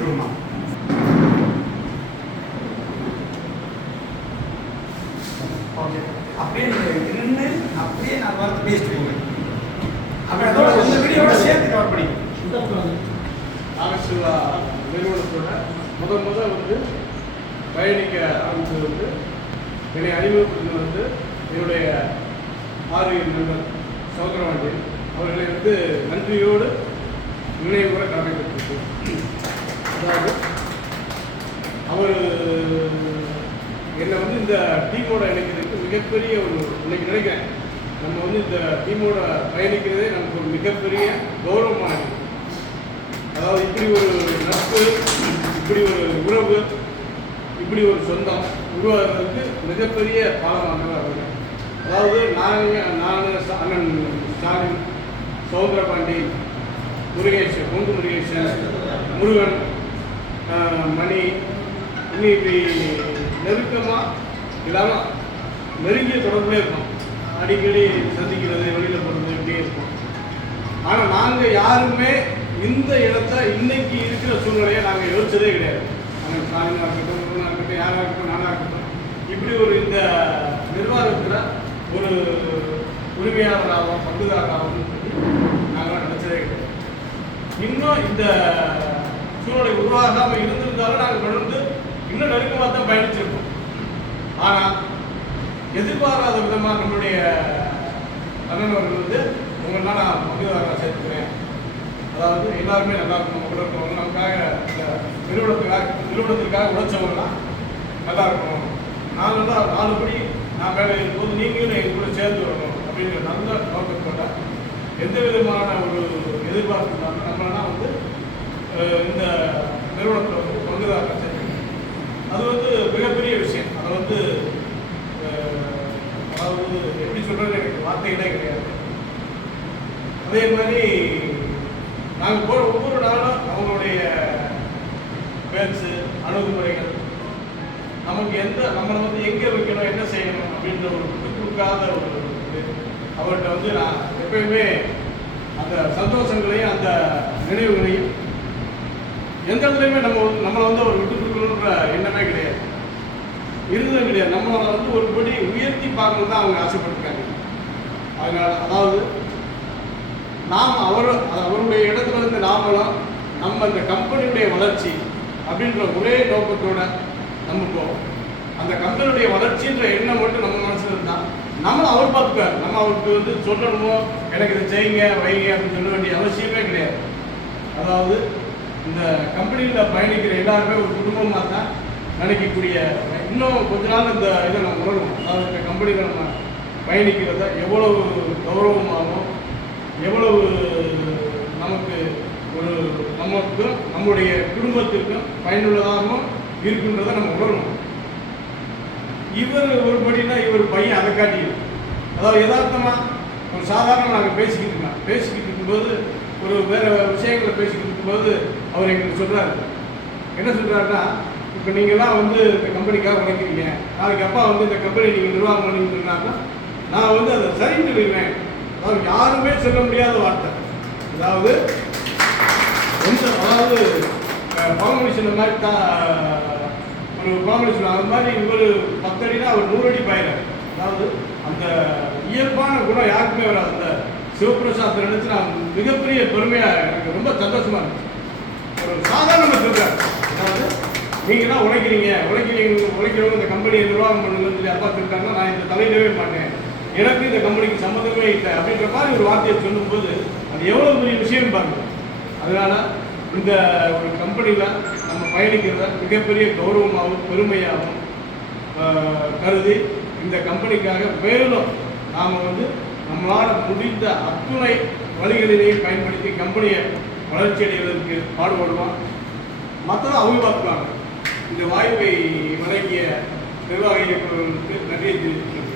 விட்டுருமா? Okay, அப்படியே நின்று அப்படியே நான் வார்த்தை பேசிட்டு போவேன். அப்படி அதோட இந்த வீடியோட சேர்த்து கவர் பண்ணி நாகசிவா நிறுவனத்தோட வந்து பயணிக்க ஆரம்பித்தது வந்து என்னை அறிமுகப்படுத்தினது வந்து என்னுடைய ஆரோக்கிய நண்பர் சௌந்தரபாண்டியன் அவர்களை வந்து நன்றியோடு நினைவுகூட கடமைப்பட்டிருக்கு. அதாவது அவர் என்னை வந்து இந்த டீமோட இணைக்கிறதுக்கு மிகப்பெரிய ஒரு இன்னைக்கு நினைக்கிறேன் நம்ம வந்து இந்த டீமோட பயணிக்கிறதே நமக்கு ஒரு மிகப்பெரிய கௌரவமானது. அதாவது இப்படி ஒரு நட்பு, இப்படி ஒரு உறவு, இப்படி ஒரு சொந்தம் உருவாகிறதுக்கு மிகப்பெரிய பாலமாக அவங்க. அதாவது நான் அண்ணன் ஸ்டாலின், சௌந்தரபாண்டி, முருகேசன், கொங்கு முருகேசன், முருகன், மணி, இன்னும் இப்படி நெருக்கமாக இல்லாமல் நெருங்கிய தொடர்புலே இருக்கும். அடிக்கடி சந்திக்கிறது, வெளியில் போகிறது இப்படியே இருக்கும். ஆனால் நாங்கள் யாருமே இந்த இடத்த இன்னைக்கு இருக்கிற சூழ்நிலையை நாங்கள் யோசிச்சதே கிடையாது. நாங்கள் ஸ்டாலினாக இருக்கட்டும், முருகனாக இருக்கட்டும், யாராக இருக்கட்டும், நானாக இருக்கட்டும், இப்படி ஒரு இந்த நிர்வாகத்தில் ஒரு உரிமையாளராகவும் பங்குதாரராகவும் நாங்கள் நினச்சதே கிடையாது. இன்னும் இந்த சூழ்நிலை உருவாகாமல் இருந்திருந்தாலும் நாங்கள் தொடர்ந்து இன்னும் நெருக்கமாக தான் பயணிச்சிருக்கோம். ஆனால் எதிர்பாராத விதமாக நம்மளுடைய அண்ணன் அவர்கள் வந்து உங்கள்னா நான் பங்குதாரராக சேர்த்துக்கிறேன், அதாவது எல்லாருமே நல்லா இருக்கணும், கூட இருக்கணும், நமக்காக இந்த நிறுவனத்திற்காக உழைச்சவங்கலாம் நல்லா இருக்கணும், நான் நாலுபடி நான் வேலை இருக்கும்போது நீங்களும் எங்கள் கூட சேர்ந்து வரணும் அப்படிங்கிற நல்ல நோக்கத்தோட எந்த விதமான ஒரு எதிர்பார்ப்பு இல்லாமல் நம்மளாம் வந்து இந்த நிறுவனத்தில் வந்து பங்குதாரராக சேர்த்துக்கணும். அது வந்து மிகப்பெரிய விஷயம். அதை வந்து அதாவது எப்படி சொல்கிறது எனக்கு வார்த்தைகளே கிடையாது. அதே மாதிரி நாங்கள் போகிற ஒவ்வொரு நாளும் அவங்களுடைய பேச்சு, அணுகுமுறைகள் நமக்கு நம்மளை வந்து எங்கே வைக்கணும், என்ன செய்யணும் அப்படின்ற ஒரு விட்டு கொடுக்காத ஒரு இது. அவர்கிட்ட வந்து நான் எப்பயுமே அந்த சந்தோஷங்களையும் அந்த நினைவுகளையும் எந்த இடத்துலையுமே நம்மளை வந்து அவர் விட்டு கொடுக்கணுன்ற எண்ணமே கிடையாது, இருந்ததும் கிடையாது. நம்மளை வந்து ஒரு படி உயர்த்தி பார்க்கணும் தான் அவங்க ஆசைப்பட்டிருக்காங்க. அதனால் அதாவது நாம் அவருடைய இடத்துல இருந்து நாமளும் நம்ம இந்த கம்பெனியுடைய வளர்ச்சி அப்படின்ற ஒரே நோக்கத்தோட நம்ம போவோம். அந்த கம்பெனியுடைய வளர்ச்சின்ற எண்ணம் மட்டும் நம்ம மனசில் இருந்தால் நம்மளும் அவர் பார்த்துக்காரு. நம்ம அவருக்கு வந்து சொல்லணுமோ எனக்கு இதை செய்யுங்க வைங்க அப்படின்னு சொல்ல வேண்டிய அவசியமே கிடையாது. அதாவது இந்த கம்பெனியில் பயணிக்கிற எல்லாருமே ஒரு குடும்பமாக தான் நினைக்கக்கூடிய, இன்னும் கொஞ்ச நாள் இந்த இதை நம்ம உணர்வோம். அதாவது இந்த கம்பெனியில் நம்ம பயணிக்கிறத எவ்வளவு கௌரவமாகவும் எவ்வளவு நமக்கும் நம்முடைய குடும்பத்திற்கும் பயனுள்ளதாகவும் இருக்குன்றதை நம்ம உணரணும். இவர் ஒருபடினா இவர் பையன் அதை காட்டியது. அதாவது யதார்த்தமாக ஒரு சாதாரண நாங்கள் பேசிக்கிட்டு இருக்கும்போது ஒரு வேறு விஷயங்களை பேசிக்கிட்டு இருக்கும்போது அவர் எங்களுக்கு சொல்கிறாரு. என்ன சொல்கிறாருன்னா, இப்போ நீங்கள்லாம் வந்து இந்த கம்பெனிக்காக உழைக்கிறீங்க, நாளைக்கு அப்பா வந்து இந்த கம்பெனி நீங்கள் நிர்வாகம் பண்ணிங்கன்னா நான் வந்து அதை சரின்னு விடுவேன். அதாவது யாருமே சொல்ல முடியாத வார்த்தை. அதாவது பழமொழி சொன்ன மாதிரி தான், ஒரு பழமொழி சொன்ன அது மாதிரி இவர் 10 அடினா அவர் 100 அடி பாயிறார். அதாவது அந்த இயல்பான குணம் யாருக்குமே வராது. அந்த சிவபிரசாத்தை நினைச்சு நான் மிகப்பெரிய பெருமையாக எனக்கு ரொம்ப சந்தோஷமா இருந்துச்சு. ஒரு சாதாரணமாக சொல்றாரு, அதாவது நீங்களாம் உழைக்கிறவங்க இந்த கம்பெனியை நிர்வாகம் பண்ணுங்கன்னு சொல்லி அப்பா சொல்லிட்டாங்கன்னா நான் இந்த தலையிடவே மாட்டேன், எனக்கு இந்த கம்பெனிக்கு சம்மந்தமே இல்லை அப்படின்ற மாதிரி ஒரு வார்த்தையை சொல்லும்போது அது எவ்வளோ பெரிய விஷயம் பாருங்க. அதனால இந்த ஒரு கம்பெனியில் நம்ம பயணிக்கிறத மிகப்பெரிய கௌரவமாகவும் பெருமையாகவும் கருதி இந்த கம்பெனிக்காக மேலும் நாம் வந்து நம்மளால் முடிந்த அத்துணை வழிகளிலேயும் பயன்படுத்தி கம்பெனியை வளர்ச்சி அடைவதற்கு பாடுபடுவோம். மற்றதை அவங்க பார்த்துக்காங்க. இந்த வாய்ப்பை வழங்கிய நிர்வாக இயக்குநர்களுக்கு நன்றியை தெரிவித்துள்ளேன்.